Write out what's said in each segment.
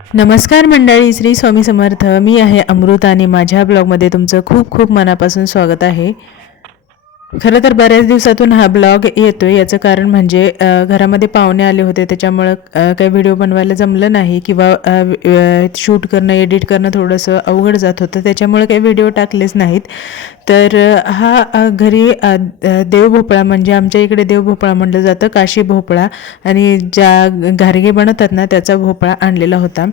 नमस्कार मंडळी श्री स्वामी समर्थ. मी आहे अमृत आणि माझ्या ब्लॉगमध्ये तुमचं खूप खूप मनापासून स्वागत आहे. खरं तर बऱ्याच दिवसातून हा ब्लॉग येतो आहे याचं कारण म्हणजे घरामध्ये पाहुणे आले होते. त्याच्यामुळं काही व्हिडिओ बनवायला जमलं नाही किंवा शूट करणं एडिट करणं थोडंसं अवघड जात होतं. त्याच्यामुळे काही व्हिडिओ टाकलेच नाहीत. तर हा घरी देवभोपळा म्हणजे आमच्या इकडे देवभोपळा म्हटलं जातं काशी भोपळा. आणि ज्या घारगे बनवतात ना त्याचा भोपळा आणलेला होता.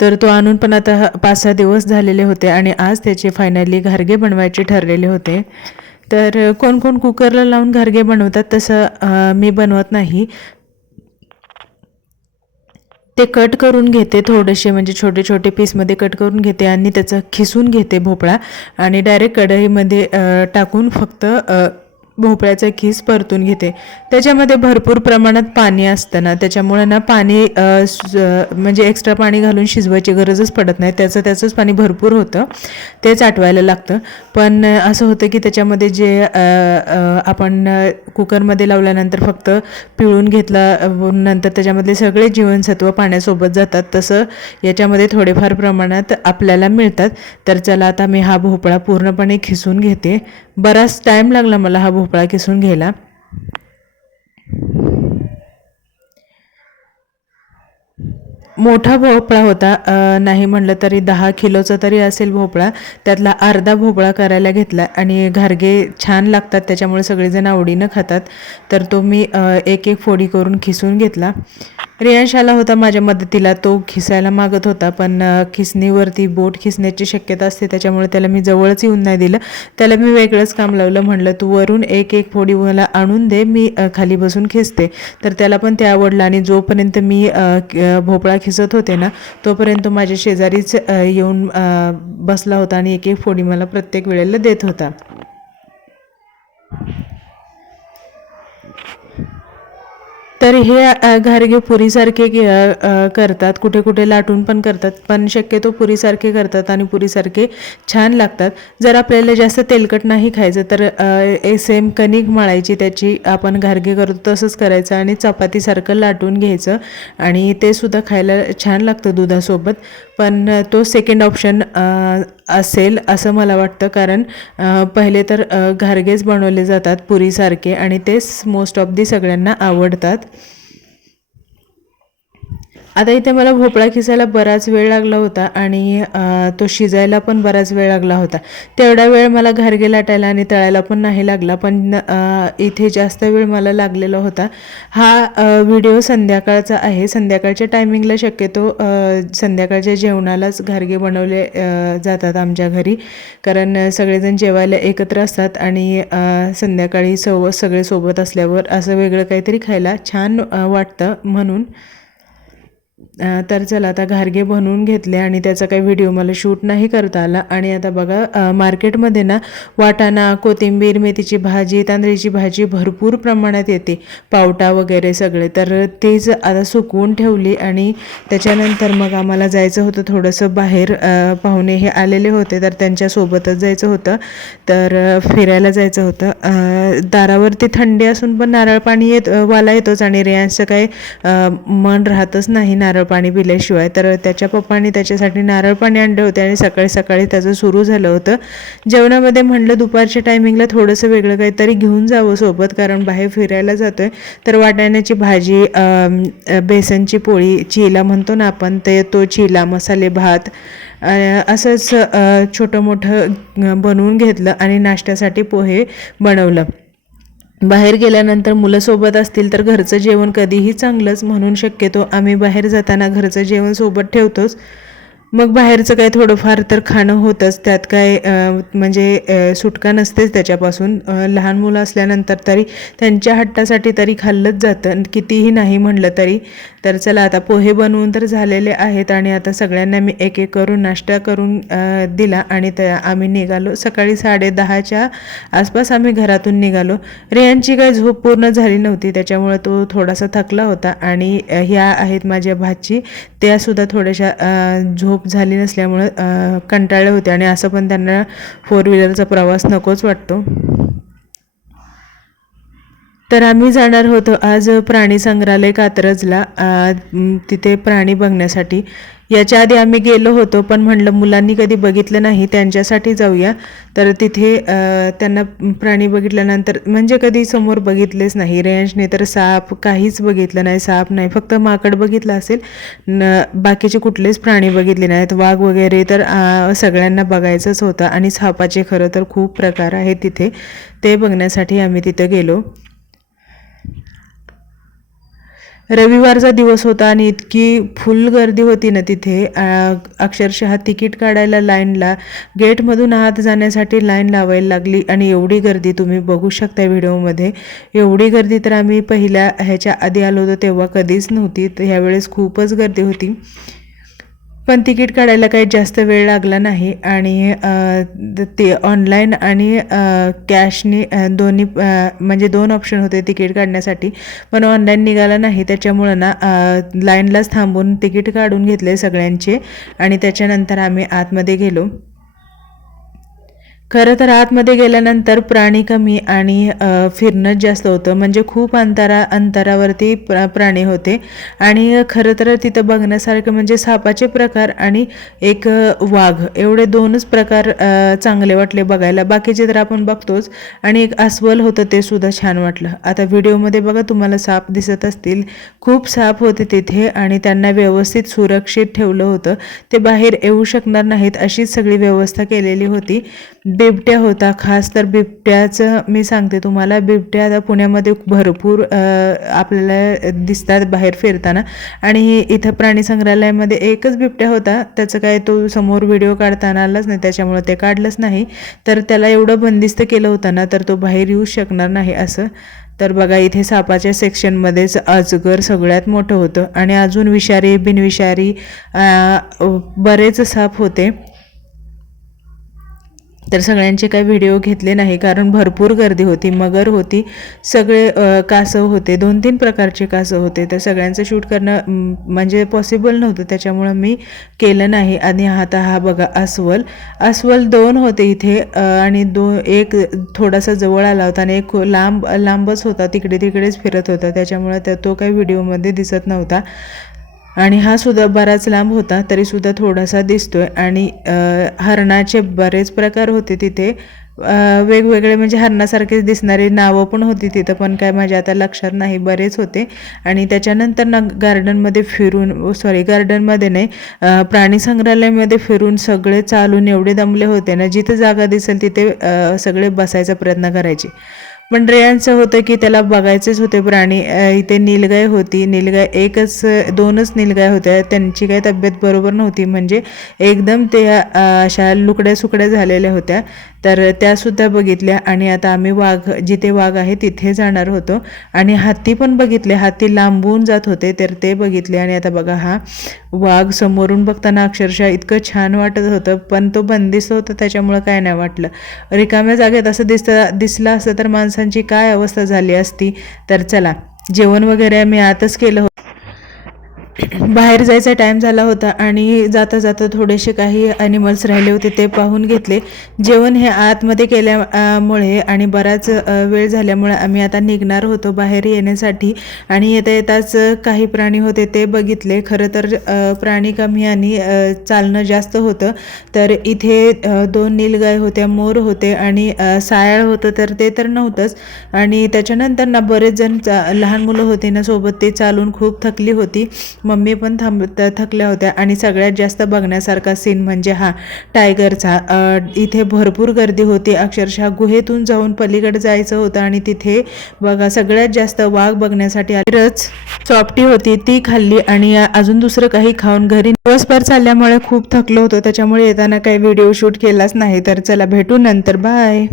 तर तो आणून पण आता पाच सहा दिवस झालेले होते आणि आज त्याचे फायनली घारगे बनवायचे ठरलेले होते. तर कोण कोण कुकरला लावून घारगे बनवतात तसं मी बनवत नाही. ते कट करून घेते थोडेसे म्हणजे छोटे छोटे पीसमध्ये कट करून घेते आणि त्याचं खिसून घेते भोपळा आणि डायरेक्ट कढईमध्ये टाकून फक्त भोपळ्याचा खीस परतून घेते. त्याच्यामध्ये भरपूर प्रमाणात पाणी असतं ना त्याच्यामुळे ना पाणी म्हणजे एक्स्ट्रा पाणी घालून शिजवायची गरजच पडत नाही. त्याचं त्याचंच पाणी भरपूर होतं. तेच चाटवायला लागतं. पण असं होतं की त्याच्यामध्ये जे आपण कुकरमध्ये लावल्यानंतर फक्त पिळून घेतला नंतर त्याच्यामधले सगळे जीवनसत्व पाण्यासोबत जातात. तसं याच्यामध्ये थोडेफार प्रमाणात आपल्याला मिळतात. तर चला आता मी हा भोपळा पूर्णपणे खिसून घेते. बराच टाईम लागला मला हा भोपळा भोपळा किसून घ्यायला. मोठा भोपळा होता. नाही म्हणलं तरी दहा किलोचा तरी असेल भोपळा. त्यातला अर्धा भोपळा करायला घेतला आणि घारगे छान लागतात त्याच्यामुळे सगळेजण आवडीनं खातात. तर तो मी एक एक फोडी करून खिसून घेतला. रियांश आला होता माझ्या मदतीला. तो खिसायला मागत होता पण खिसणीवरती बोट खिसण्याची शक्यता असते त्याच्यामुळे त्याला मी जवळच येऊन नाही दिलं. त्याला मी वेगळंच काम लावलं म्हणलं तू वरून एक एक फोडी मला आणून दे मी खाली बसून खिसते. तर त्याला पण ते आवडलं आणि जोपर्यंत मी भोपळा खिसत होते ना तोपर्यंत तो माझ्या शेजारीच येऊन बसला होता आणि एक एक फोडी मला प्रत्येक वेळेला देत होता. तर हे घारगे पुरीसारखे करतात. कुठे कुठे लाटून पण करतात. पण शक्यतो पुरीसारखे करतात आणि पुरीसारखे छान लागतात. जर आपल्याला जास्त तेलकट नाही खायचं तर ए सेम कणिक मळायची त्याची आपण घारगे करतो तसंच करायचं आणि चपातीसारखं लाटून घ्यायचं. आणि ते सुद्धा खायला छान लागतं दुधासोबत. पण तो सेकंड ऑप्शन असेल असं मला वाटतं. कारण पहिले तर घारगेच बनवले जातात पुरीसारखे आणि तेच मोस्ट ऑफ दी सगळ्यांना आवडतात. आता इथे मला भोपळा खिसायला बराच वेळ लागला होता आणि तो शिजायला पण बराच वेळ लागला होता. तेवढा वेळ मला घारगे लाटायला आणि तळायला पण नाही लागला पण इथे जास्त वेळ मला लागलेला होता. हा व्हिडिओ संध्याकाळचा आहे. संध्याकाळच्या टायमिंगला शक्यतो संध्याकाळच्या जेवणालाच घारगे बनवले जातात आमच्या घरी. कारण सगळेजण जेवायला एकत्र असतात आणि संध्याकाळी सव सगळे सोबत असल्यावर असं वेगळं काहीतरी खायला छान वाटतं म्हणून तर चला आता घारगे बनवून घेतले आणि त्याचा काही व्हिडिओ मला शूट नाही करता आला. आणि आता बघा मार्केटमध्ये ना वाटाणा कोथिंबीर मेथीची भाजी तांदळीची भाजी भरपूर प्रमाणात येते. पावटा वगैरे सगळे. तर तेच आता सुकवून ठेवली आणि त्याच्यानंतर मग आम्हाला जायचं होतं थोडंसं बाहेर. पाहुणे हे आलेले होते तर त्यांच्यासोबतच जायचं होतं. तर फिरायला जायचं होतं. दारावरती थंडी असून पण नारळ पाणी येत वाला येतोच आणि रेयांचं काही मन राहतच नाही नारळ पाणी पिल्याशिवाय. तर त्याच्या पप्पांनी त्याच्यासाठी नारळ पाणी आणले होते आणि सकाळी सकाळी त्याचं सुरू झालं होतं. जेवणामध्ये म्हणलं दुपारच्या टायमिंगला थोडंसं वेगळं काहीतरी घेऊन जावं सोबत कारण बाहेर फिरायला जातो आहे तर वाटाण्याची भाजी बेसनची पोळी चिला म्हणतो ना आपण ते तो चिला मसाले भात असंच छोटं मोठं बनवून घेतलं आणि नाश्त्यासाठी पोहे बनवलं. बाहेर गेल्यानंतर मुलं सोबत असतील तर घरचं जेवण कधीही चांगलंच म्हणून शक्यतो आम्ही बाहेर जाताना घरचं जेवण सोबत ठेवतोच. मग बाहेरचं काय थोडंफार तर खाणं होतंच. त्यात काय म्हणजे सुटका नसतेच त्याच्यापासून. लहान मुलं असल्यानंतर तरी त्यांच्या हट्टासाठी तरी खाल्लंच जातं. कितीही नाही म्हणलं तरी तर चला आता पोहे बनवून तर झालेले आहेत आणि आता सगळ्यांना मी एक एक करून नाश्ता करून दिला आणि त्या आम्ही निघालो. सकाळी साडे दहाच्या आसपास आम्ही घरातून निघालो. रेयांची काय झोप पूर्ण झाली नव्हती त्याच्यामुळे तो थोडासा थकला होता. आणि ह्या आहेत माझ्या भाची. त्यासुद्धा थोड्याशा झोप झोप झाली नसल्यामुळं कंटाळले होते आणि असं पण त्यांना फोर व्हीलरचा प्रवास नकोच वाटतो. तर आम्ही जाणार होतो आज प्राणी संग्रहालय कात्रजला तिथे प्राणी बघण्यासाठी. याच्या आधी आम्ही गेलो होतो पण म्हणलं मुलांनी कधी बघितलं नाही त्यांच्यासाठी जाऊया. तर तिथे त्यांना प्राणी बघितल्यानंतर म्हणजे कधी समोर बघितलेच नाही. रेंजने तर साप काहीच बघितलं नाही साप नाही. फक्त माकड बघितलं असेल. न बाकीचे कुठलेच प्राणी बघितले नाहीत. वाघ वगैरे तर सगळ्यांना बघायचंच होतं. आणि सापाचे खरं तर खूप प्रकार आहेत तिथे. ते बघण्यासाठी आम्ही तिथं गेलो. रविवारचा दिवस होता आणि इतकी फुल गर्दी होती ना तिथे. अक्षरशः तिकीट काढायला लाईनला गेटमधून आत जाण्यासाठी लाईन लावायला लागली आणि एवढी गर्दी तुम्ही बघू शकता व्हिडिओमध्ये. एवढी गर्दी तर आम्ही पहिल्या ह्याच्या आधी आलो होतो तेव्हा कधीच नव्हती. तर ह्यावेळेस खूपच गर्दी होती. पण तिकीट काढायला काही जास्त वेळ लागला नाही आणि ते ऑनलाईन आणि कॅशनी कॅशने दोन्ही म्हणजे दोन ऑप्शन होते तिकीट काढण्यासाठी. पण ऑनलाईन निघाला नाही त्याच्यामुळं ना लाईनलाच थांबून तिकीट काढून घेतले सगळ्यांचे आणि त्याच्यानंतर आम्ही आतमध्ये गेलो. खरं तर आतमध्ये गेल्यानंतर प्राणी कमी आणि फिरणंच जास्त होतं. म्हणजे खूप अंतरा अंतरावरती प्र प्राणी होते. आणि खरं तर तिथं बघण्यासारखं म्हणजे सापाचे प्रकार आणि एक वाघ. एवढे दोनच प्रकार चांगले वाटले बघायला. बाकीचे तर आपण बघतोच. आणि एक अस्वल होतं ते सुद्धा छान वाटलं. आता व्हिडिओमध्ये बघा तुम्हाला साप दिसत असतील. खूप साप होते तिथे आणि त्यांना व्यवस्थित सुरक्षित ठेवलं होतं. ते बाहेर येऊ शकणार नाहीत अशीच सगळी व्यवस्था केलेली होती. बिबट्या होता. खास तर बिबट्याचं मी सांगते तुम्हाला बिबट्या आता पुण्यामध्ये भरपूर आपल्याला दिसतात बाहेर फिरताना. आणि इथं प्राणी संग्रहालयामध्ये एकच बिबट्या होता. त्याचं काय तो समोर व्हिडिओ काढताना आलाच नाही त्याच्यामुळे ते काढलंच नाही. तर त्याला एवढं बंदिस्त केलं होतं ना तर तो बाहेर येऊ शकणार नाही असं. तर बघा इथे सापाच्या सेक्शनमध्येच अजगर सगळ्यात मोठं होतं. आणि अजून विषारी बिनविषारी बरेच साप होते. तर सगळ्यांचे काही व्हिडिओ घेतले नाही कारण भरपूर गर्दी होती मगर होती. सगळे कासव होते दोन तीन प्रकारचे कासव होते. तर सगळ्यांचं शूट करणं म्हणजे पॉसिबल नव्हतं. त्याच्यामुळं मी केलं नाही. आणि आता हा बघा अस्वल. अस्वल दोन होते इथे आणि दो एक थोडासा जवळ आला होता आणि एक लांब लांबच होता. तिकडे तिकडेच फिरत होता. त्याच्यामुळं त्या तो काही व्हिडिओमध्ये दिसत नव्हता. आणि हा सुद्धा बराच लांब होता तरी सुद्धा थोडासा दिसतोय. आणि हरणाचे बरेच प्रकार होते तिथे. वेगवेगळे म्हणजे हरणासारखेच दिसणारी नावं पण होती तिथं पण काय माझ्या आता लक्षात नाही. बरेच होते. आणि त्याच्यानंतर ना गार्डनमध्ये फिरून सॉरी गार्डनमध्ये नाही प्राणी संग्रहालयामध्ये फिरून सगळे चालून एवढे दमले होते ना जिथं जागा दिसेल तिथे सगळे बसायचा प्रयत्न करायचे. पण रेयांचं होतं की त्याला बघायचेच होते प्राणी. इथे नीलगाय होती. नीलगाय एकच दोनच नीलगाय होत्या. त्यांची काही तब्येत बरोबर नव्हती. म्हणजे एकदम त्या अशा लुकड्या सुकड्या झालेल्या होत्या. तर त्यासुद्धा बघितल्या आणि आता आम्ही वाघ जिथे वाघ आहे तिथे जाणार होतो. आणि हत्ती पण बघितले. हत्ती लांबून जात होते तर ते बघितले. आणि आता बघा हा वाघ समोरून बघताना अक्षरशः इतकं छान वाटत होतं. पण तो बंदिस्त होता त्याच्यामुळं काय नाही वाटलं. रिकाम्या जागेत असं दिसतं दिसलं असतं तर माणसं माणसांची काय अवस्था झाली असती तर चला जेवण वगैरे आम्ही आतच केलं होतं. बाहेर जायचा टाईम झाला होता आणि जाता जाता थोडेसे काही ॲनिमल्स राहिले होते ते पाहून घेतले. जेवण हे आतमध्ये केल्यामुळे आणि बराच वेळ झाल्यामुळे आम्ही आता निघणार होतो बाहेर येण्यासाठी. आणि येता येताच काही प्राणी होते ते बघितले. खरं तर प्राणी कमी आणि चालणं जास्त होतं. तर इथे दोन नीलगाय होत्या मोर होते आणि सायाळ होतं तर ते तर नव्हतंच. आणि त्याच्यानंतर ना बरेच जण चा- लहान मुलं होते ना सोबत ते चालून खूप थकली होती. मम्मी पण थांब थकल्या होत्या आणि सगळ्यात जास्त बघण्यासारखा सीन म्हणजे हा टायगरचा इथे भरपूर गर्दी होती. अक्षरशः गुहेतून जाऊन पलीकडे जायचं होतं आणि तिथे बघा सगळ्यात जास्त वाघ बघण्यासाठी आलीच चॉपटी होती. ती खाल्ली आणि अजून दुसरं काही खाऊन घरी दिवसभर चालल्यामुळे खूप थकलो होतो. त्याच्यामुळे येताना काही व्हिडिओ शूट केलाच नाही. तर चला भेटू नंतर. बाय